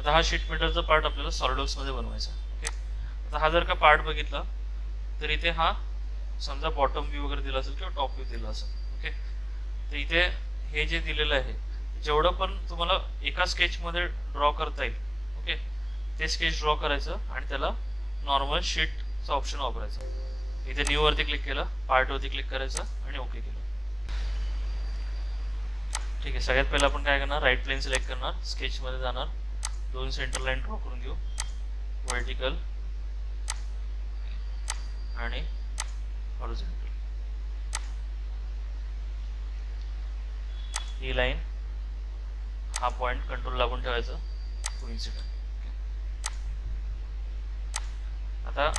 आता हा शीट मेटलचा पार्ट आपल्याला सॉलिडवर्क्स मध्ये बनवायचा. ओके, आता हा जर का पार्ट बघितला तर इथे हा समजा बॉटम व्ह्यू वगैरे दिला असेल किंवा टॉप व्ह्यू दिला असेल. ओके, तर इथे हे जे दिलेलं आहे जेवढं पण तुम्हाला एका स्केचमध्ये ड्रॉ करता येईल, ओके, ते स्केच ड्रॉ करायचं आणि त्याला नॉर्मल शीटचा ऑप्शन वापरायचा. इथे न्यू वरती क्लिक केलं, पार्ट वरती क्लिक करायचं आणि ओके केलं. ठीक आहे, सगळ्यात पहिला आपण काय करणार, राईट प्लेन सिलेक्ट करणार, स्केच मध्ये जाणार, दोन सेंटर लाईन ड्रॉ करून घेऊ, वर्टिकल आणि हॉरिझॉन्टल. ही लाईन हा पॉइंट कंट्रोल लागून ठेवायचं, कोइन्सिडेंट. आता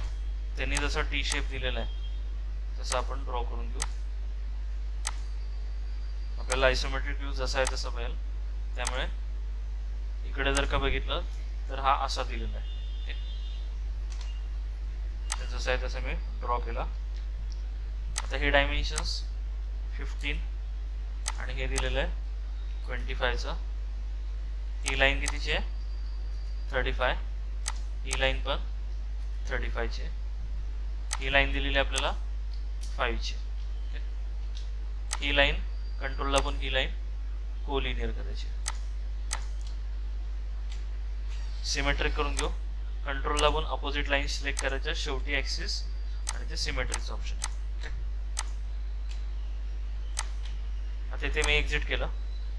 त्यांनी जसा टी शेप दिलेला आहे तसं आपण ड्रॉ करून घेऊ. आपल्याला आयसोमेट्रिक व्ह्यू जसा आहे तसा पाहिजे, त्यामुळे इकडे जर का बघितलं तर हा असा दिलेला आहे. जसा आहे तसं मी ड्रॉ केला. आता हे डायमेन्शन्स 15 आणि हे दिलेलं आहे 25चं. ही लाईन कितीची आहे, 35. ही लाईन पण 35ची. ही लाईन दिलेली आहे आपल्याला 5ची. ही लाईन कंट्रोल लागून ही लाईन कोलिनियर करायची, सिमेट्रिक करून घेऊ. कंट्रोल लागून अपोजिट लाईन सिलेक्ट करायच्या, शेवटी ऍक्सिस आणि ते सिमेट्रिकचं ऑप्शन. आता इथे मी एक्झिट केलं.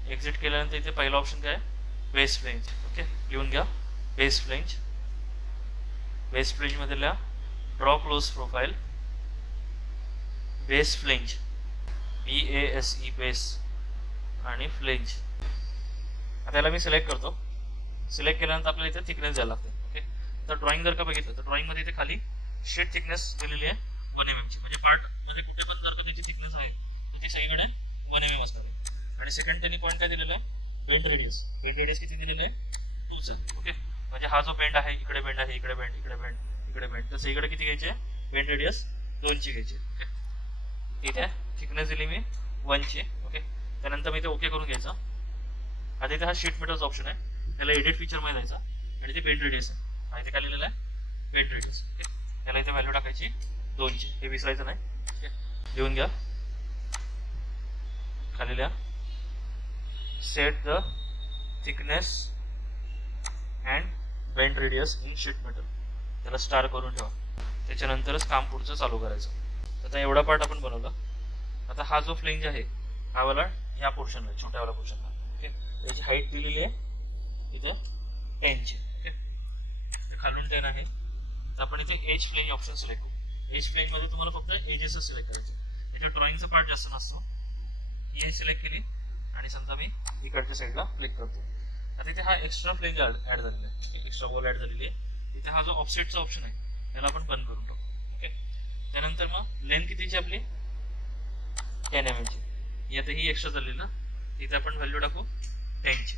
एक्झिट केल्यानंतर इथे पहिला ऑप्शन काय, बेस फ्लेंज. ओके, लिहून घ्या, बेस फ्लेंज. बेस फ्लेंज मध्ये लिहा draw close profile, base flange, BASE base आणि फ्लेंज. आता याला मी सिलेक्ट करतो. सिलेक्ट केल्यानंतर आपल्याला इथे थिकनेस द्यायला लागते. ओके, तर ड्रॉइंग जर का बघितलं तर ड्रॉइंग मध्ये इथे खाली शीट थिकनेस दिलेली आहे 1 mm ची, म्हणजे पार्ट मध्ये कुठे पण जर का त्याची थिकनेस आहे तर ते सगळीकडे 1 mm असणार. आणि सेकंड त्यांनी पॉईंट काय दिलेला आहे, बेंड रेडियस. बेंड रेडियस किती दिलेलं आहे, 2चं. ओके, म्हणजे हा जो बेंड आहे, इकडे बेंड आहे, इकडे बेंड, इकडे बेंड, इकडे बेंड, तर सगळीकडे किती घ्यायचे, बेंड रेडियस 2ची घ्यायची. ओके, इथे थिकनेस दिली मी 1ची. ओके, त्यानंतर मी ते ओके करून घ्यायचं. आता इथे हा शीट मेटलचा ऑप्शन आहे, त्याला एडिट फीचर मध्ये जायचा आणि ते बेंड रेडियस आहे. इथे काय लिहिलेलं आहे, बेंड रेडियस. ओके, त्याला इथे व्हॅल्यू टाकायची 2ची, हे विसरायचं नाही. ओके, लिहून घ्या, खाली लिहा set the thickness and bend radius in sheet metal, त्याला स्टार करून ठेवा. त्याच्यानंतरच काम पुढचं चालू करायचं. आता एवढा पार्ट आपण बनवला. आता हा जो फ्लेंज आहे हा वाला ह्या पोर्शनला, छोट्यावाला पोर्शनला. ओके, त्याची हाईट दिलेली आहे इथं 10ची. ओके, खालून 10 आहे. तर आपण इथे एज फ्लेंज ऑप्शन सिलेक्ट करू. एज फ्लेंज मध्ये तुम्हाला फक्त एजेस सिलेक्ट करायचे, त्याच्या ड्रॉइंगचा पार्ट जास्त नसतो. ही एज सिलेक्ट केली आणि समजा मी इकडच्या साईडला क्लिक करतो. आता इथे हा एक्स्ट्रा फ्लेंज ऍड झालेला आहे, एक्स्ट्रा वॉल ऍड झालेली आहे. इथे हा जो ऑफसेटचा ऑप्शन आहे त्याला आपण बंद करून टाकू. ओके, त्यानंतर मग लेंथ कितीची आपली 10 mm ची. आता ही एक्स्ट्रा झाली ना, इथे आपण व्हॅल्यू टाकू 10ची.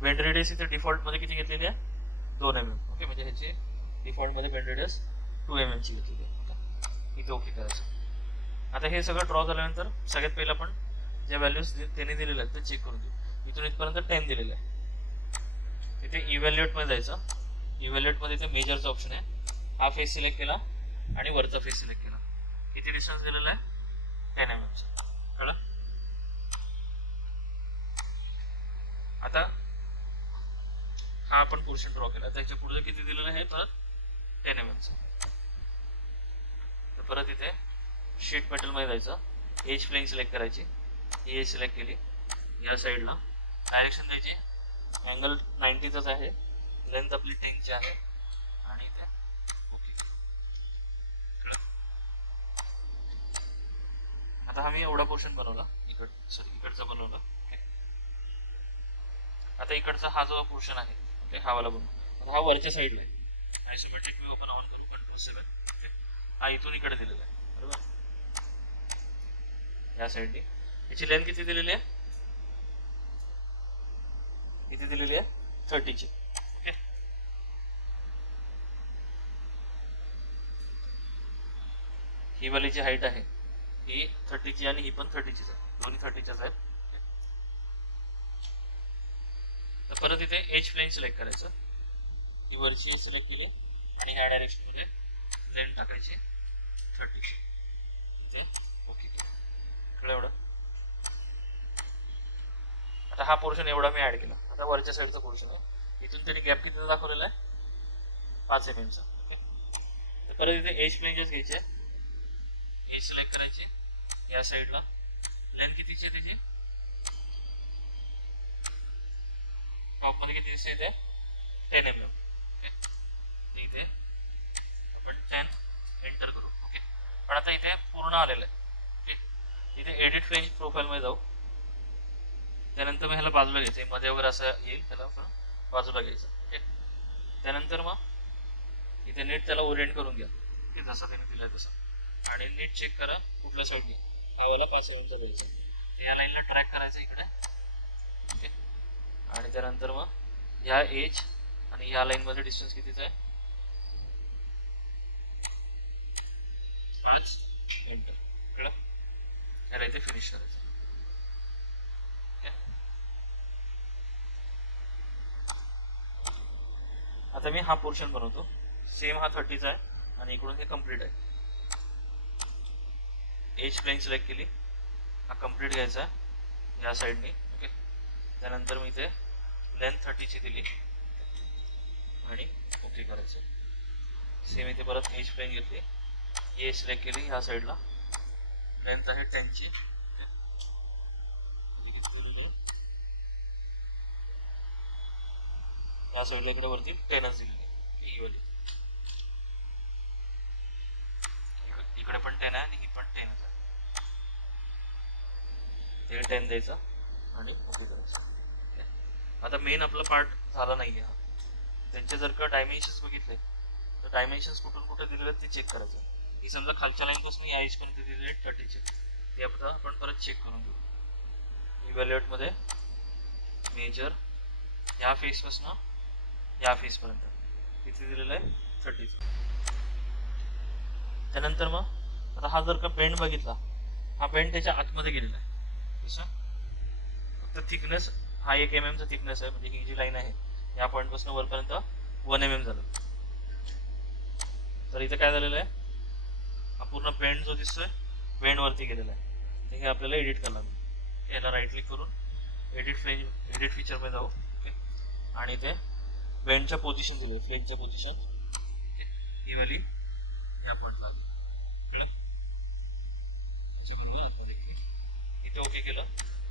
बेंड रेडियस इथे डिफॉल्ट मध्ये किती घेतलेली आहे, 2 mm. ओके, म्हणजे ह्याची डिफॉल्ट मध्ये बेंड रेडियस 2 mm ची घेतलेली आहे. इथे ओके करायचं. आता हे सगळं ड्रॉ झाल्यानंतर सगळ्यात पहिला आपण ज्या व्हॅल्यूज त्याने दिलेल्या आहेत ते चेक करून घेऊ. इथून इथपर्यंत 10 दिलेलं आहे. तिथे इव्हॅल्युएट मध्ये जायचं. इव्हॅल्युएट मध्ये इथे मेजरचा ऑप्शन आहे. हा फेस सिलेक्ट केला आणि वरचा फेस सिलेक्ट केला. किती डिस्टन्स दिलेला आहे, 10 mm चा. कळलं? आता हा आपण पोर्शन ड्रॉ केला, त्याच्या पुढे किती दिलेलं आहे, परत 10 mm चा. तर परत इथे शीट मेटल मध्ये जायचं, एज फ्लेंज सिलेक्ट करायची. ही एज सिलेक्ट केली, या साईडला डायरेक्शन द्यायची, अँगल 90चाच आहे, लेंथ आपली 10ची आहे आणि इथे ओके. आता हा मी एवढा पोर्शन बनवला, इकडचा बनवला. आता इकडचा हा जो पोर्शन आहे, ओके, हा वाला बनवू. आता हा वरच्या साईडला आहे. आयसोमेट्रिक व्ह्यू आपण ऑन करू, Ctrl+7. ओके, हा इथून इकडे दिलेला आहे, बरोबर, या साईडने. याची लेंथ किती दिलेली आहे, किती दिलेली आहे, 30ची. ओके, ही वालीची हाईट आहे ही 30ची आणि ही पण 30चीच आहे, दोन्ही 30च्याच आहेत. तर परत इथे एज प्लेन सिलेक्ट करायचं, ही वरची एज सिलेक्ट केली आणि ह्या डायरेक्शनमध्ये लेंथ टाकायची 30, इथे ओके केलं. एवढं. आता हा पोर्शन एवढा मी ऍड केला. आता वरच्या साईडचा पोर्शन आहे, इथून तरी गॅप किती दाखवलेला आहे 5 mm चा. ओके. तर परत इथे एज प्लेनचेच घ्यायचे, एज सिलेक्ट करायची, या साईडला लेंथ कितीची आहे त्याची, टॉप मध्ये किती दिसते इथे 10 mm. ओके. इथे आपण 10 एंटर करू. ओके. पण आता इथे पूर्ण आलेलं आहे. ओके. इथे एडिट फ्रेंच प्रोफाईल मध्ये जाऊ, त्यानंतर मग ह्याला बाजूला घ्यायचं, मध्ये वगैरे असं येईल, त्याला बाजूला घ्यायचं. ओके. त्यानंतर मग इथे नीट त्याला ओरिएंट करून घ्या की जसं त्याने दिलंय तसं, आणि नीट चेक करा कुठल्या साईडने हवाला 5 mm घ्यायचं, या लाईनला ट्रॅक करायचं इकडे. ओके. आणि त्यानंतर मग ह्या एज आणि ह्या लाईन मध्ये डिस्टन्स कितीचा आहे 5, एंटर. कळलं. ह्याला इथे फिनिश करायचं. आता मी हा पोर्शन बनवतो, सेम हा 30चा आहे आणि इकडून हे कम्प्लीट आहे. एज प्लेन सिलेक्ट केली, हा कम्प्लीट घ्यायचा आहे या साईडने. ओके. त्यानंतर मी इथे लेंथ 30ची दिली आणि ओके करायचं. सेम इथे परत एज प्लेन घेतली, एज सिलेक्ट केली, ह्या साईडला लेंथ आहे 10ची, या साईडला इकडे वरती 10च दिलेली ही वाली, इकडे पण 10 आहे आणि ही पण 10 आहे, ते 10 द्यायचं आणि ओके करायचं. आता मेन आपला पार्ट झाला नाही आहे. त्यांचे जर का डायमेन्शन्स बघितले तर डायमेन्शन्स कुठून कुठे दिलेले आहेत ते चेक करायचं. ही समजा खालच्या लाईन पासून या एज पर्यंत दिलेले आहेत 30चे, ते आपण परत चेक करून घेऊ. इव्हॅल्युएट मध्ये मेजर ह्या फेस पासून या फेस पर्यंत किती दिलेलं आहे 30. त्यानंतर मग आता हा जर का पेंट बघितला, हा पेंट त्याच्या आतमध्ये गेलेला आहे. कसं फक्त थिकनेस हा 1 mm चा थिकनेस आहे, म्हणजे ही जी लाईन आहे या पॉईंट पासून वरपर्यंत 1 mm झालं. तर इथे काय झालेलं आहे, हा पूर्ण पेंट जो दिसतोय पेंट वरती गेलेला आहे. तर हे आपल्याला एडिट करायला लागेल. याला राईट क्लिक करून एडिट फीचर मध्ये जाऊ. ओके. आणि ते पेंटच्या पोझिशन दिले, फ्लेकच्या पोझिशन ही वाली या पॉईंटला कळलं. इथे ओके केलं,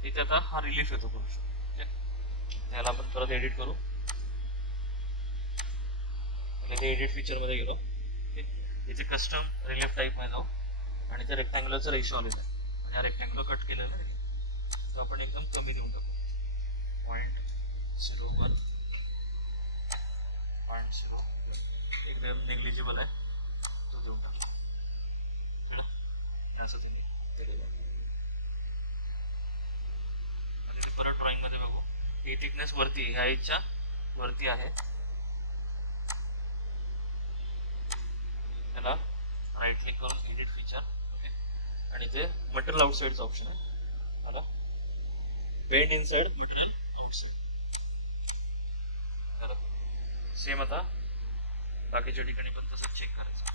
इथे आता हा रिलीफ येतो पुरुष. त्याला आपण परत एडिट करू. इथे एडिट फीचर मध्ये गेलो, इथे कस्टम रिलीफ टाईप मध्ये जाऊ आणि ते रेक्टँग्युलरचा रेशो आलेला आहे, म्हणजे हा रेक्टँग्युलर कट केलेला आहे, तर आपण एकदम कमी घेऊन टाकू 0.01, एकदम नेग्लिजिबल आहे तो देऊन टाकू. असं परत ड्रॉइंग मध्ये बघू, ही थिकनेस वरती ह्या एजच्या वरती आहे. त्याला राईट क्लिक करून एडिट फीचर. ओके. आणि ते मटेरियल आउटसाइडचा ऑप्शन आहे, मला bend inside material outside. Same आता बाकीच्या ठिकाणी पण तसंच चेक करायचं.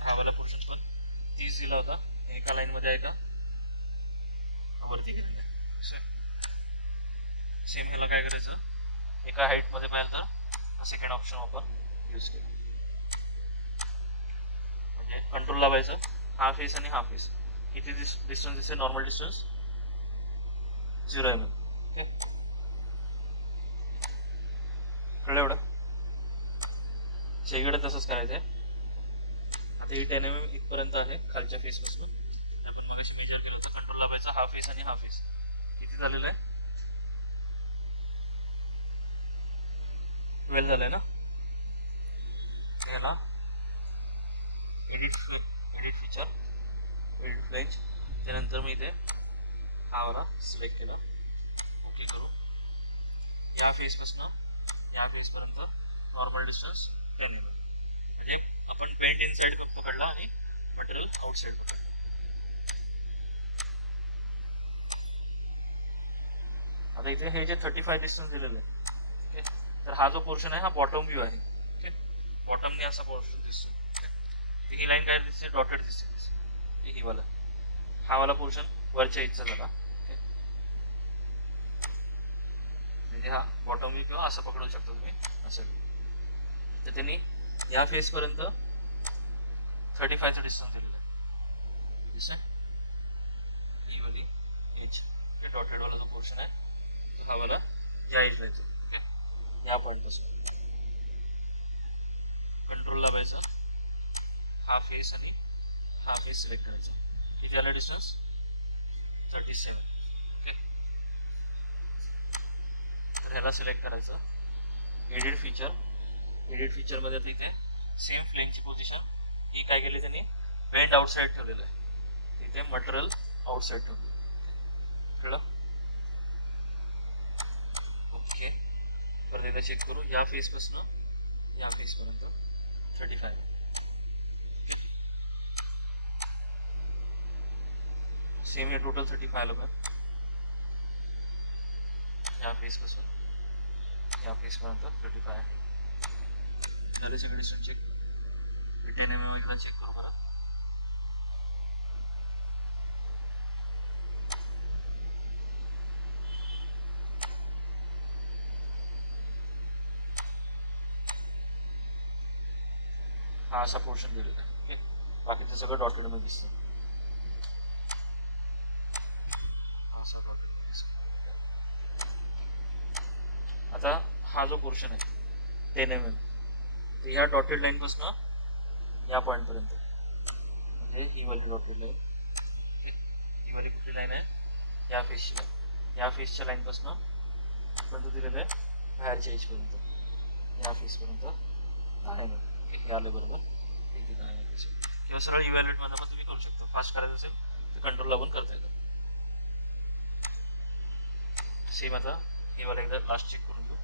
हा वाला पोर्शन पण 30 दिला होता, एका लाईन मध्ये आहे का वरती गेलेला आहे. सेम ह्याला काय करायचं, एका हाईट मध्ये पाहिलं तर सेकंड ऑप्शन आपण यूज केलं, म्हणजे कंट्रोल लावायचं, हा फेस आणि हा फेस किती डिस्टन्स दिसेल, नॉर्मल डिस्टन्स 0 mm. कळलं एवढं. शेगडे तसंच करायचं आहे. आता ही 10 mm इथपर्यंत आहे खालच्या फेस पासून, आपण मग मेजर केलं तर कंट्रोल लावायचा, हा फेस आणि हा फेस किती झालेला आहे 12 झालंय ना. ह्याला एडिट फीचर, एडिट फ्लेंच, त्यानंतर मी इथे हा वाला सिलेक्ट केला, ओके करू. या फेस पासून या फेस पर्यंत नॉर्मल डिस्टन्स 10 mm, म्हणजे आपण पेंट इनसाइड पकडला आणि मटेरियल आउटसाइड पकडला. आता इथे हे जे 35 डिस्टन्स दिलेलं आहे, ओके, तर हा जो पोर्शन आहे हा बॉटम व्ह्यू आहे. ओके, बॉटमने असा पोर्शन दिसतो. ओके, ही लाईन काय दिसते, डॉटेड दिसते, ही वाला, हा वाला पोर्शन वरच्या इथचा झाला. ओके, म्हणजे हा बॉटम व्ह्यू किंवा असं पकडू शकता तुम्ही असं. तर त्यांनी या फेसपर्यंत 35चं डिस्टन्स दिलेलं आहे. दिसतंय ही वाली एज, डॉटेड वाला जो पोर्शन आहे तो हा वाला या एजला येतो. या पॉईंटपासून कंट्रोल दाबायचा, हा फेस आणि हा फेस सिलेक्ट करायचा. किती आला डिस्टन्स, 37. ओके, तर ह्याला सिलेक्ट करायचं, एडिट फीचरमध्ये आता इथे सेम फ्लेनची पोझिशन ही काय केली त्यांनी, बेंड आउटसाईड ठेवलेलं आहे, तिथे मटेरियल आउटसाईड ठेवलं. कळलं, ओके. परत एकदा चेक करू, या फेसपासून या फेसपर्यंत 35, सेम हे टोटल 35 आलं पण या फेसपासून या फेसपर्यंत 35 आहे. चेक हा चेक करू मला. हा असा पोर्शन दिलेला आहे. ओके, बाकीचं सगळं डॉटेड मध्ये दिसतं. आता हा जो पोर्शन आहे 10 mm, तर ह्या डॉटेड लाईन पासून या पॉईंट पर्यंत, म्हणजे ही वाली डॉटेड लाईन, ही वाली कुठली लाईन आहे, या फेसची लाईन, या फेसच्या लाईन पासून पर्यंत दिलेलं आहे बाहेरच्या एज पर्यंत, या फेसपर्यंत 10 mm. हे आलं बरोबर, इथे 10 mm. किंवा सरळ इव्हॅल्युएट मध्ये पण तुम्ही करू शकता. फास्ट करायचं असेल तर कंट्रोलला पण करता येतं. सेम आता हे वाला एकदा लास्ट चेक करून घेऊ.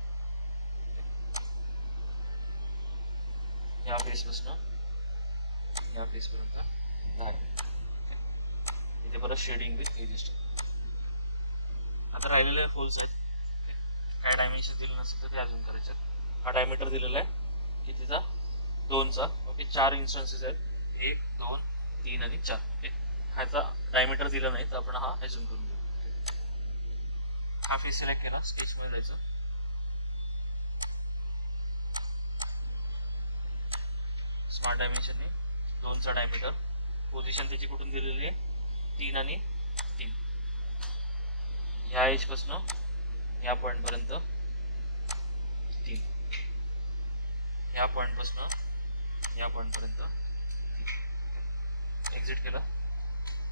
या फेसपासून या फेसपर्यंत 10 mm. इथे परत शेडिंग विथ एज. आता राहिलेलं आहे होल्स आहेत, काय डायमेन्शन दिलं नसेल तर ते अजून करायचे. हा डायमीटर दिलेला आहे कितीचा, 2चा. ओके, 4 इन्स्टन्सेस आहेत, 1, 2, 3 आणि 4. ओके, ह्याचा डायमीटर दिला नाही तर आपण हा अजून करून घेऊ. हा फेस सिलेक्ट केला, स्केच मध्ये जायचं, स्मार्ट डायमेन्शनने 2चा डायमीटर, पोझिशन त्याची कुठून दिलेली आहे, 3 आणि 3. ह्या एज पासून या पॉईंट पर्यंत 3, या पॉईंट पासून या पॉईंट पर्यंत 3. एक्झिट केला,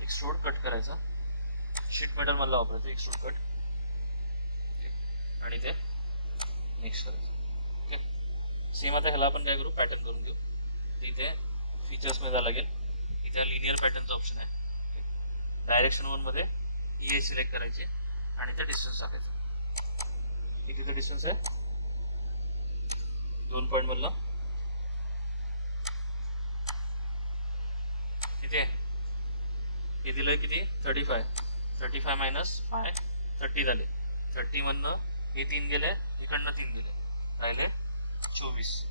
एक्सट्रूड कट करायचा, शीट मेटल मधला वापरायचा एक्सट्रूड कट, आणि ते नेक्स्ट करायचं. ओके, सेम आता ह्याला आपण काय करू, पॅटर्न करून घेऊ. इथे फीचर्स मध्ये जावं लागेल, इथे लिनियर पॅटर्नचा ऑप्शन आहे. डायरेक्शन 1 मध्ये हे सिलेक्ट करायचे आणि ते डिस्टन्स टाकायचं. कितीचा डिस्टन्स आहे, 2 पॉईंट मधला किती आहे, हे दिलंय किती, 35 मायनस 5, 30 झाले. 30 मधनं हे 3 गेले, इकडनं 3 गेले, राहिले 24.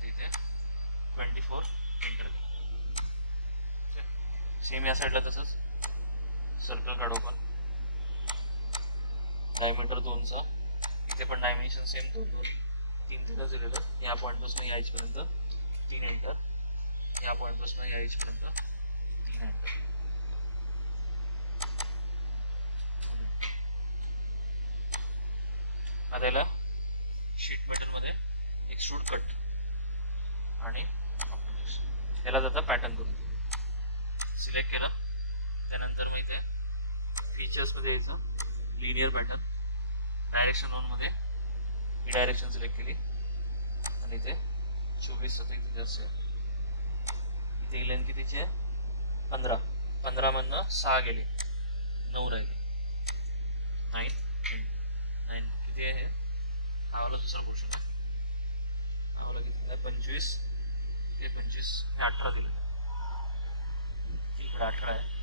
तिथे 24 एंटर. सेम या साईडला तसंच सर्कल काढू आपण, डायमीटर 2चा, इथे पण डायमेन्शन सेम 2, 2, 3 तिथं दिलेलं. या पॉईंट पासून या एज पर्यंत 3 एंटर, या पॉईंट पासून या एज पर्यंत 3 एंटर. आता याला शीट मेटल मध्ये एक्सट्रूड कट आणि याला जाता पॅटर्न करून सिलेक्ट केला. त्यानंतर मग इथे फीचर्स मध्ये यायचं, लिनियर पॅटर्न, डायरेक्शन 1 मध्ये ही डायरेक्शन सिलेक्ट केली आणि इथे 24 इथे जास्त आहे. इथे लेंथ कितीची आहे, 15. 15 मधनं 6 गेले, 9 राहिले, 9 किती आहे, हा वाला दुसरा पोर्शन आहे, हा वाला किती आहे, 25, ते 25 हे 18 दिलं, इकडे 18 आहे.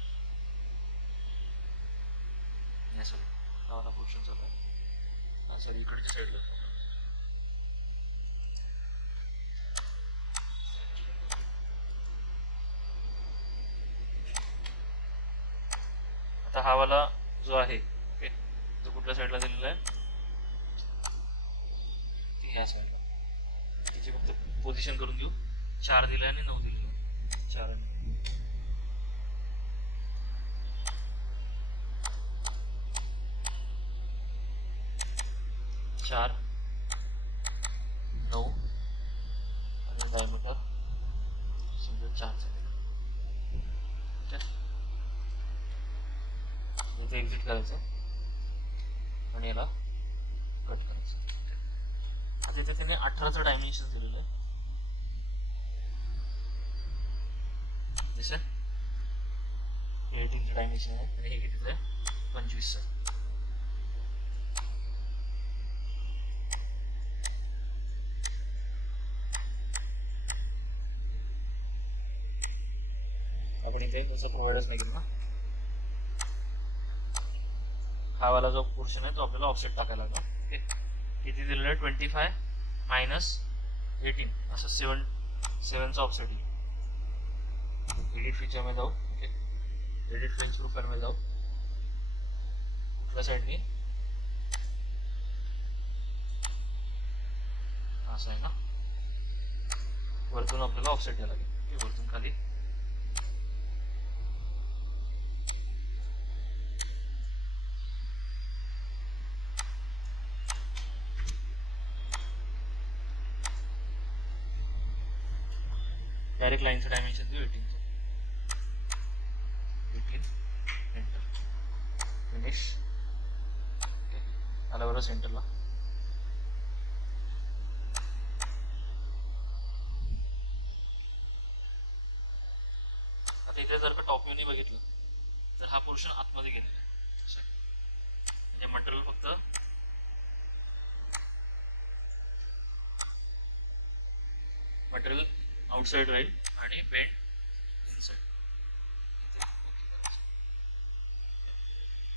हा वाला पोर्शन चालू आहे. सॉरी इकडच्या साईडला. आता हा वाला जो आहे ओके तो कुठल्या साईडला दिलेला आहे, ह्या साईडला. त्याची फक्त पोझिशन करून घेऊ. 4 दिलं आणि 9 दिलेलं. 4 आणि 4 9 आणि डायमीटर समजा 4 ठीक आहे. इथे एक्झिट करायचं आणि याला कट करायचं. आता इथे त्याने 18चं डायमेन्शन दिलेलं आहे. जसं 18चं डायमेन्शन आहे आणि हे कितीचं आहे 25चं. आपण इथे तसं प्रोव्हाइडच नाही केलं ना. हा वाला जो पोर्शन आहे तो आपल्याला ऑफसेट टाकायला लागला. ओके किती दिलेलं आहे 25 मायनस 18 असं 7चा ऑफसेट येईल. एडिट फीचरमध्ये जाऊ. ओके एडिट फ्रेंच प्रोफाईलमध्ये जाऊ. कुठल्या साईडनी असं आहे ना, वरतून आपल्याला ऑफसेट द्यायला लागेल. ओके वरतून खाली डायरेक्ट लाईनचं डायमेन्शन देऊ 18चं. 18 एंटर फिनिश. ओके आला बरोबर सेंटरला. आता इथे जर का टॉप व्ह्यूने बघितलं तर हा पोर्शन आतमध्ये गेलेला आहे. म्हणजे मटेरियल फक्त मटेरियल आउटसाइड राहील आणि बेंड इनसाइड.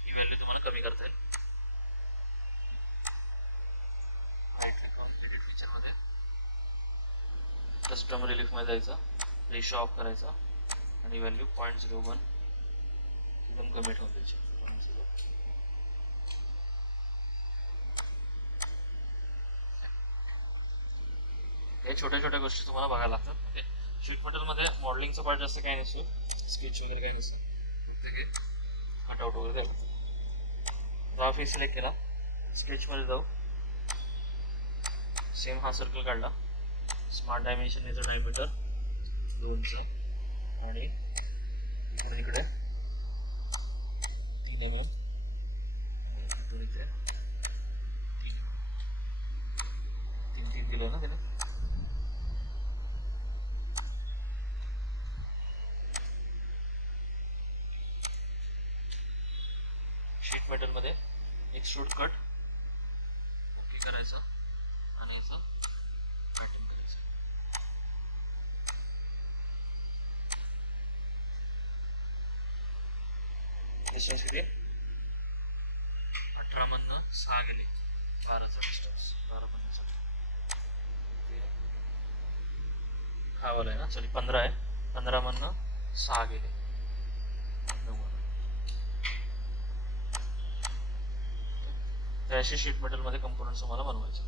ही व्हॅल्यू तुम्हाला कमी करता येईल. राईट क्लिक करून एडिट फीचरमध्ये कस्टम रिलीफमध्ये जायचं, रेशो ऑफ करायचा आणि व्हॅल्यू 0.01 एकदम कमी ठेवून द्यायची. हे छोट्या छोट्या गोष्टी तुम्हाला बघायला लागतात. ओके शीट मेटलमध्ये मॉडेलिंगचा पार्ट जास्त काही नसतो, स्केच वगैरे काही नसतं, फक्त हे कटआउट वगैरे द्यावं. हा फेस सिलेक्ट केला, स्केचमध्ये जाऊ, सेम हा सर्कल काढला, स्मार्ट डायमेन्शन याचं डायमीटर 2चं आणि इकडे 3 mm इथे 3 दिलं ना त्याने. शीट मेटलमध्ये एक्सट्रूड कट ओके करायचं आणि याचं पॅटर्न करायचं. डिस्टन्स किती 18 मधनं 6 गेले, 12चा डिस्टन्स 12 बनण्यासाठी. हा वाला आहे ना, सॉरी 15 आहे, 15 मधनं 6 गेले 9. तर असे शीट मेटलमध्ये कंपोनंट्स तुम्हाला बनवायचे.